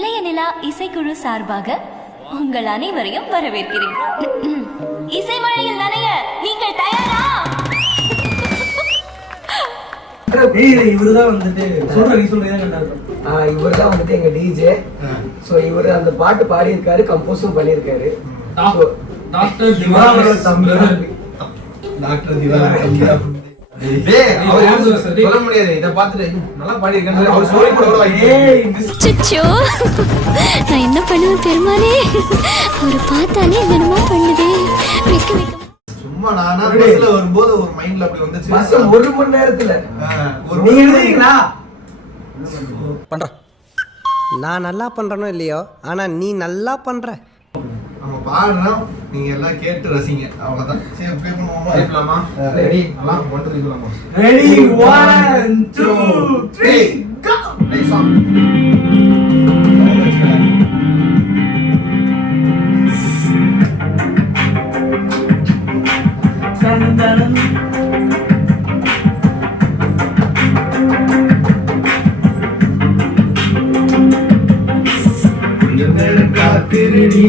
இளைய நிலா இசைக்குழு சார்பாக உங்கள் அனைவரையும் வரவேற்கிறேன். இசை மழையில் நனைய நீங்கள் தயாரா? இவருதான் வந்துட்டு இவர்தான் வந்துட்டு எங்க டிஜே. சோ இவரு அந்த பாட்டு பாடி இருக்காரு, கம்போஸும் பண்ணிருக்காரு. டாக்டர் திவாகர் தம்பி. சொல்ல முடியாது, இத பாத்துட்டு நல்லா பாடி இருக்காரு. அவர் ஸ்டோரி கூட சுச்சோ, நான் என்ன பண்ணுவேன் பெருமானே, அவரை பார்த்தாலே என்னமா பண்ணுதே. சும்மா நானா பஸ்ல வரும்போது ஒரு மைண்ட்ல அப்படி வந்துச்சு. பஸ் 1 மணி நேரத்துல நீ எழுதுறீங்களா பண்ற? நான் நல்லா பண்றனோ இல்லையோ, ஆனா நீ நல்லா பண்ற. நம்ம பாடுறோம், நீங்க எல்லாம் கேட்டு ரசிங்க, அவ்வளவுதான். சரி, ப்ளே பண்ணுவோமா? கேட்கலாமா? ரெடி? எல்லாம் 1 2 சொல்லலாமா? Ready 1 2 3 go. Play song. சந்தனம் காத்திரடி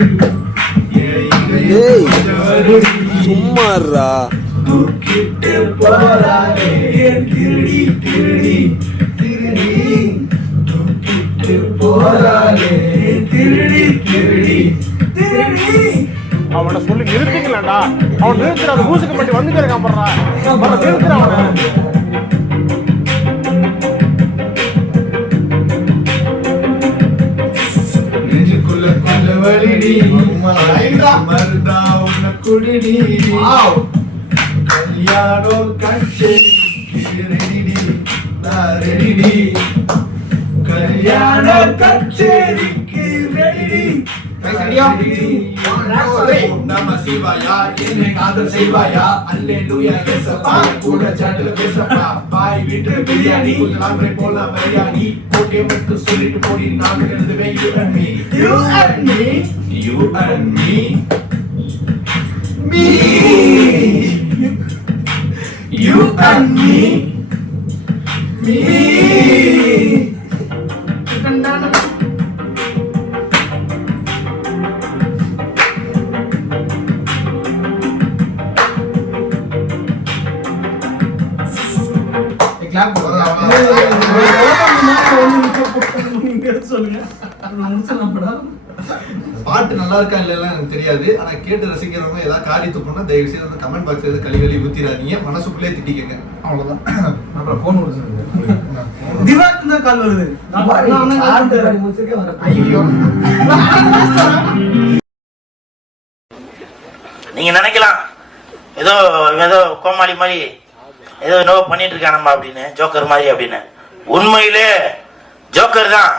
ஏய் சும்மாறா, தூக்கிட்டு போறானே திருடி திருடி திருடி, தூக்கிட்டு போறானே திருடி திருடி திருடி. அவனை சொல்லி நிறுத்திக்கலாம்டா. அவன் நிறுத்துற அந்த மூசுக்கு மட்டும் வந்துட்டு இருக்கான். பண்றா நிறுத்துற அவனை. நெஞ்சுக்குள்ள கொள்ள வலிடி மருதா உன்ன குடிடி. கல்யாணம் கச்சேரி ரெடிடி, நான் ரெடிடி. கல்யாண கச்சேரிக்கு ரெடி. நம சிவாயா, என்னை காதல் செய்வாயா, அல்லேலூயா ஏசப்பா, கூட சாட்டில பேசப்பா, பாய் வீட்டு பிரியாணி, கொஞ்சம் போல மரியாணி, ஓகே மட்டும் சொல்லிட்டு போடி, நான் எழுதுவேன் you and me, you and me, you and me, me, you and me, me. பாட்டு நல்லா இருக்கா இல்லையா எனக்கு தெரியாது. ஆனா கேட்டு ரசிக்கிறவங்க ஏதாவது காரியத்து பண்ணா தயவு செய்து வந்து கமெண்ட் பாக்ஸ் எது கழுவி ஊத்திடாதீங்க, மனசுக்குள்ளே திட்டிக்கங்க, அவ்வளவுதான். அப்புறம் போன் கொடுத்து திவாக்கு தான் கால் வருது. ஐயோ, நீங்க நினைக்கலாம் ஏதோ ஏதோ கோமாளி மாதிரி ஏதோ நோ பண்ணிட்டு இருக்கானம்மா அப்படின்னு, ஜோக்கர் மாதிரி அப்படின்னு. உண்மையிலே ஜோக்கர் தான்.